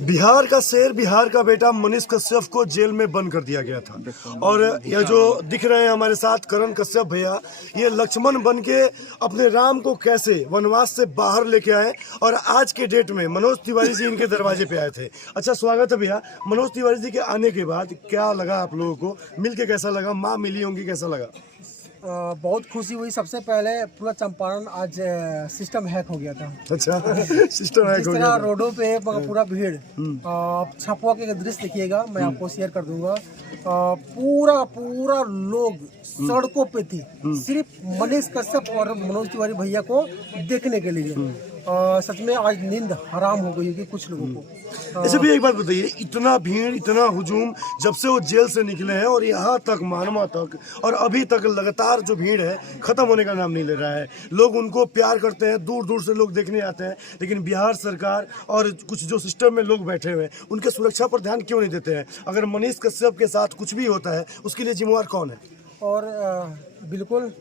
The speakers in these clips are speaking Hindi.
बिहार का शेर, बिहार का बेटा मनीष कश्यप को जेल में बंद कर दिया गया था। और यह जो दिख रहे हैं हमारे साथ करण कश्यप भैया, ये लक्ष्मण बन के अपने राम को कैसे वनवास से बाहर लेके आए और आज के डेट में मनोज तिवारी जी इनके दरवाजे पे आए थे। अच्छा, स्वागत है भैया। मनोज तिवारी जी के आने के बाद क्या लगा आप लोगों को, मिलके कैसा लगा, माँ मिली होंगी, कैसा लगा? बहुत खुशी हुई। सबसे पहले पूरा चंपारण आज सिस्टम हैक हो गया था। अच्छा, सिस्टम हैक हो गया था। रोडों पे पूरा भीड़, छपवा के दृश्य देखिएगा, मैं आपको शेयर कर दूंगा। पूरा लोग सड़कों पे थी, सिर्फ मनीष कश्यप और मनोज तिवारी भैया को देखने के लिए। सच में आज नींद हराम हो गई होगी कुछ लोगों को। ऐसे भी एक बात बताइए, इतना भीड़, इतना हुजूम जब से वो जेल से निकले हैं और यहाँ तक मानवा तक, और अभी तक लगातार जो भीड़ है खत्म होने का नाम नहीं ले रहा है। लोग उनको प्यार करते हैं, दूर दूर से लोग देखने आते हैं, लेकिन बिहार सरकार और कुछ जो सिस्टम में लोग बैठे हुए हैं उनके सुरक्षा पर ध्यान क्यों नहीं देते हैं? अगर मनीष कश्यप के साथ कुछ भी होता है उसके लिए जिम्मेवार कौन है? और बिल्कुल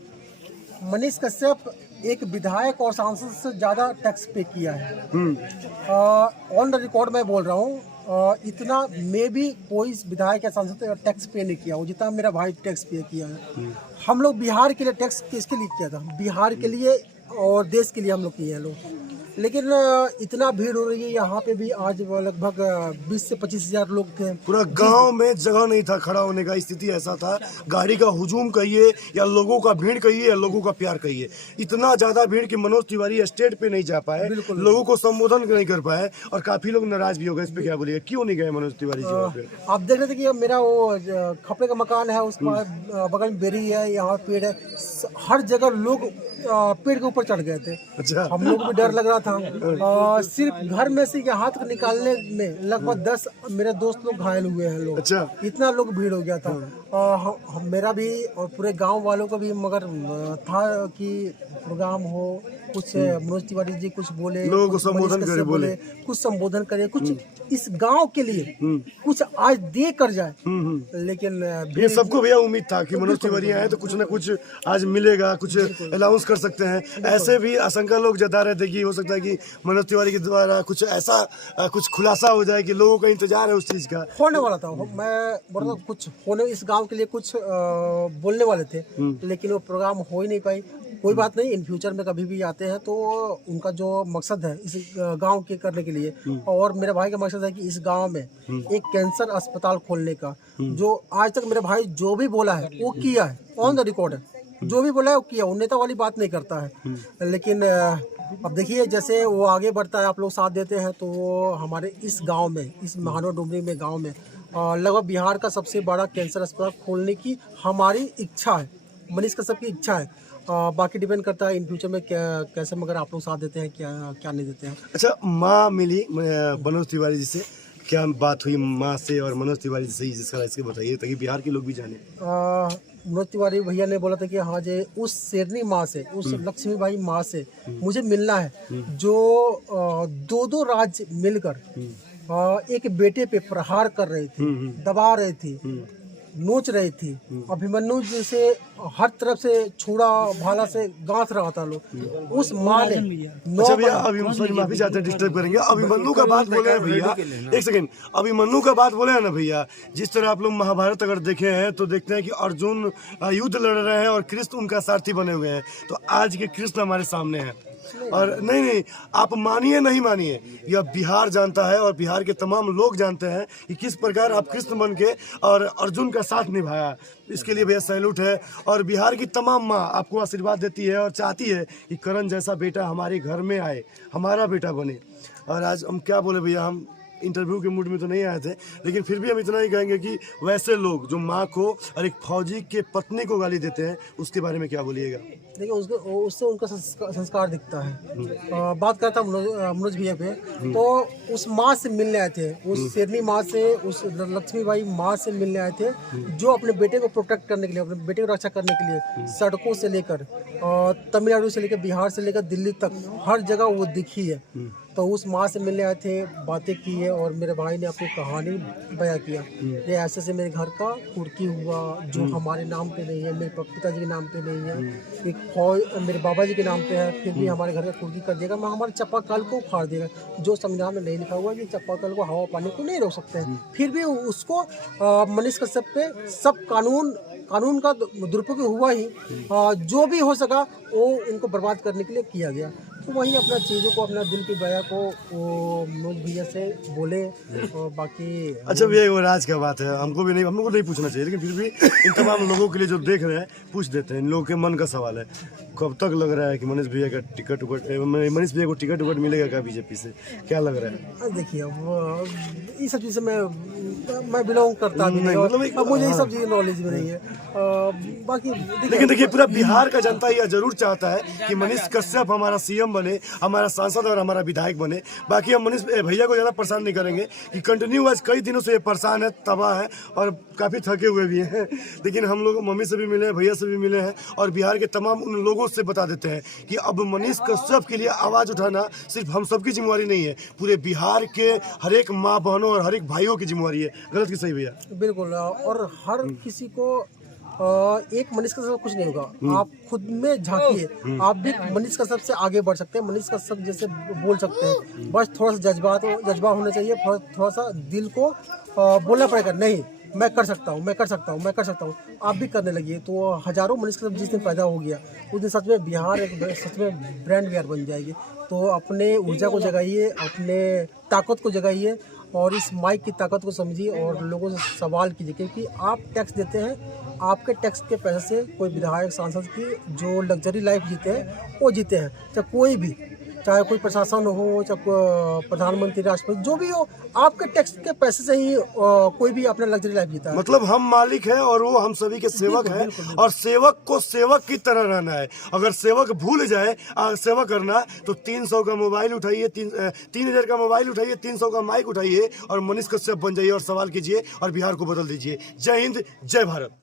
मनीष कश्यप एक विधायक और सांसद से ज़्यादा टैक्स पे किया है। ऑन द रिकॉर्ड मैं बोल रहा हूँ, इतना में भी कोई विधायक या सांसद टैक्स पे नहीं किया हो जितना मेरा भाई टैक्स पे किया है। हम लोग बिहार के लिए टैक्स किसके लिए किया था? बिहार के लिए और देश के लिए हम लोग किए हैं लोग। लेकिन इतना भीड़ हो रही है यहाँ पे भी। आज लगभग 20 से 25 हजार लोग थे। पूरा गांव में जगह नहीं था खड़ा होने का, स्थिति ऐसा था। गाड़ी का हुजूम कहिए या लोगों का भीड़ कहिए या लोगों का प्यार कहिए, इतना ज्यादा भीड़ कि मनोज तिवारी स्टेज पे नहीं जा पाए, लोगों को संबोधन नहीं कर पाए और काफी लोग नाराज भी हो गए। इस पे क्या बोलिए, क्यों नहीं गए मनोज तिवारी जी? आप देख रहे थे कि मेरा वो खपड़े का मकान है, उसके बगल में बेरी है, यहाँ पेड़ है, हर जगह लोग पेड़ के ऊपर चढ़ गए थे। अच्छा, हम लोग को भी डर लग रहा था। सिर्फ घर में से हाथ निकालने में लगभग 10 मेरे दोस्त लोग घायल हुए हैं लोग। अच्छा, इतना लोग भीड़ हो गया था। मेरा भी और पूरे गांव वालों का भी मगर था कि प्रोग्राम हो, कुछ मनोज तिवारी जी कुछ बोले, लोगों को संबोधन करे, बोले कुछ संबोधन करे, कुछ इस गांव के लिए कुछ आज दे कर जाए। लेकिन ये सबको भैया उम्मीद था कि मनोज तिवारी आए तो कुछ ना कुछ आज मिलेगा, कुछ अनाउंस कर सकते हैं। ऐसे भी आशंका लोग जता रहे थे कि हो सकता है कि मनोज तिवारी के द्वारा कुछ ऐसा कुछ खुलासा हो जाए कि लोगों का इंतजार है उस चीज का। होने वाला था, मैं बोल रहा हूँ कुछ होने, इस गांव के लिए कुछ बोलने वाले थे, लेकिन वो प्रोग्राम हो ही नहीं पाई। कोई बात नहीं, इन फ्यूचर में कभी भी आते हैं तो उनका जो मकसद है इस गांव के करने के लिए, और मेरे भाई का मकसद है कि इस गांव में एक कैंसर अस्पताल खोलने का, जो आज तक मेरे भाई जो भी बोला है वो किया है, ऑन द रिकॉर्ड है, जो भी बोला है वो किया। वो नेता वाली बात नहीं करता है। लेकिन अब देखिए जैसे वो आगे बढ़ता है, आप लोग साथ देते हैं, तो वो हमारे इस गांव में, इस महानवा डुमरी में गांव में लगभग बिहार का सबसे बड़ा कैंसर अस्पताल खोलने की हमारी इच्छा है, मनीष कश्यप की इच्छा है। बाकी डिपेंड करता है इन फ्यूचर में कैसे, मगर आप लोग साथ देते हैं क्या नहीं देते हैं। अच्छा, माँ मिली मनोज तिवारी जी से, क्या बात हुई माँ से और मनोज तिवारी जी से, जिसका इसके बताइए ताकि बिहार के लोग भी जाने। मनोज तिवारी भैया ने बोला था कि हाँ जी, उस शेरनी माँ से, उस लक्ष्मीबाई माँ से मुझे मिलना है, जो 2-2 राज्य मिलकर एक बेटे पे प्रहार कर रही थी, दबा रही थी, नोच रही थी। अभिमन्यु जी से हर तरफ से छुड़ा भाला से गांथ रहा था लोग। उस माँ ने अच्छा भैया, अभी माफी चाहते हैं, डिस्टर्ब करेंगे। अभिमन्यु का बात बोले हैं भैया, एक सेकंड, अभिमन्यु का बात बोले हैं ना भैया, जिस तरह आप लोग महाभारत अगर देखे हैं तो देखते हैं कि अर्जुन युद्ध लड़ रहे हैं और कृष्ण उनका सारथी बने हुए हैं। तो आज के कृष्ण हमारे सामने हैं। और नहीं, आप मानिए नहीं मानिए, यह बिहार जानता है और बिहार के तमाम लोग जानते हैं कि किस प्रकार आप कृष्ण बन के और अर्जुन का साथ निभाया। इसके लिए भैया सैल्यूट है। और बिहार की तमाम माँ आपको आशीर्वाद देती है और चाहती है कि करण जैसा बेटा हमारे घर में आए, हमारा बेटा बने। और आज हम क्या बोले भैया, हम इंटरव्यू के मूड में तो नहीं आए थे, लेकिन फिर भी हम इतना ही कहेंगे कि वैसे लोग जो माँ को और एक फौजी के पत्नी को गाली देते हैं, उसके बारे में क्या बोलिएगा? देखिए, उससे उनका संस्कार दिखता है। बात करता मनोज भैया पे, तो उस माँ से मिलने आए थे, उस शेरनी माँ से, उस लक्ष्मीबाई माँ से मिलने आए थे, जो अपने बेटे को प्रोटेक्ट करने के लिए, अपने बेटे को रक्षा करने के लिए सड़कों से लेकर तमिलनाडु से लेकर बिहार से लेकर दिल्ली तक हर जगह वो दिखी है। तो उस माँ से मिलने आए थे, बातें की है और मेरे भाई ने अपनी कहानी बयां किया। ये ऐसे से मेरे घर का कुर्की हुआ जो हमारे नाम पे नहीं है, मेरे पिताजी के नाम पे नहीं है, एक फौज मेरे बाबा जी के नाम पे है, फिर भी हमारे घर का कुर्की कर देगा, मैं हमारे चापाकल को उखाड़ देगा। जो संविधान में नहीं लिखा हुआ कि चापाकल को हवा पानी को नहीं रोक सकते हैं, फिर भी उसको मनीष कश्यप पे सब कानून का दुरुपयोग हुआ ही। जो भी हो सका वो उनको बर्बाद करने के लिए किया गया। तो वही अपना चीज़ों को, अपना दिल की बया को वो मनोज भैया से बोले और बाकी। अच्छा भैया, वो राज क्या बात है, हम लोग को नहीं पूछना चाहिए, लेकिन फिर भी इन तमाम लोगों के लिए जो देख रहे हैं पूछ देते हैं। इन लोगों के मन का सवाल है, कब तक लग रहा है कि मनीष भैया को टिकट उकट मिलेगा क्या बीजेपी से, क्या लग रहा है? देखिए, अब ये सब चीज़ें मैं बिलोंग करता भी नहीं, मतलब अब मुझे ये सब चीज़ें नॉलेज भी नहीं है। बाकी लेकिन देखिए, पूरा बिहार का जनता यह जरूर चाहता है कि मनीष कश्यप हमारा सीएम बने, हमारा सांसद और हमारा विधायक बने। बाकी हम मनीष भैया को ज़्यादा परेशान नहीं करेंगे कि कंटिन्यू आज कई दिनों से ये परेशान है, तबाह है और काफ़ी थके हुए भी हैं। लेकिन हम लोग मम्मी से भी मिले हैं, भैया से भी मिले हैं और बिहार के तमाम उन लोगों से बता देते हैं कि अब मनीष कश्यप के लिए आवाज़ उठाना सिर्फ हम सबकी जिम्मेवारी नहीं है, पूरे बिहार के हर एक माँ बहनों और हर एक भाइयों की जिम्मेवारी है। गलत कि सही भैया? बिल्कुल, और हर किसी को एक मनीष कश्यप कुछ नहीं होगा। आप खुद में झांकिए, आप भी मनीष कश्यप से आगे बढ़ सकते हैं, मनीष कश्यप जैसे बोल सकते हैं। बस थोड़ा सा जज्बा होना चाहिए, थोड़ा सा दिल को बोलना पड़ेगा, नहीं मैं कर सकता हूँ, मैं कर सकता हूँ, मैं कर सकता हूँ। आप भी करने लगिए तो हजारों मनीष कश्यप जिस दिन पैदा हो गया उस दिन सच में बिहार सच में ब्रांड बिहार बन जाएगी। तो अपने ऊर्जा को जगाइए, अपने ताकत को जगाइए और इस माइक की ताकत को समझिए और लोगों से सवाल कीजिए, क्योंकि आप टैक्स देते हैं, आपके टैक्स के पैसे से कोई विधायक सांसद की जो लग्जरी लाइफ जीते हैं वो जीते हैं, चाहे कोई भी, चाहे कोई प्रशासन हो, चाहे प्रधानमंत्री, राष्ट्रपति, जो भी हो, आपके टैक्स के पैसे से ही कोई भी अपना लग्जरी लाइफ जीता है। मतलब हम मालिक हैं और वो हम सभी के सेवक हैं, और सेवक को सेवक की तरह रहना है। अगर सेवक भूल जाए सेवा करना तो 300 का मोबाइल उठाइए, 3000 का मोबाइल उठाइए, 300 का माइक उठाइए और मनीष कश्यप बन जाइए और सवाल कीजिए और बिहार को बदल दीजिए। जय हिंद, जय भारत।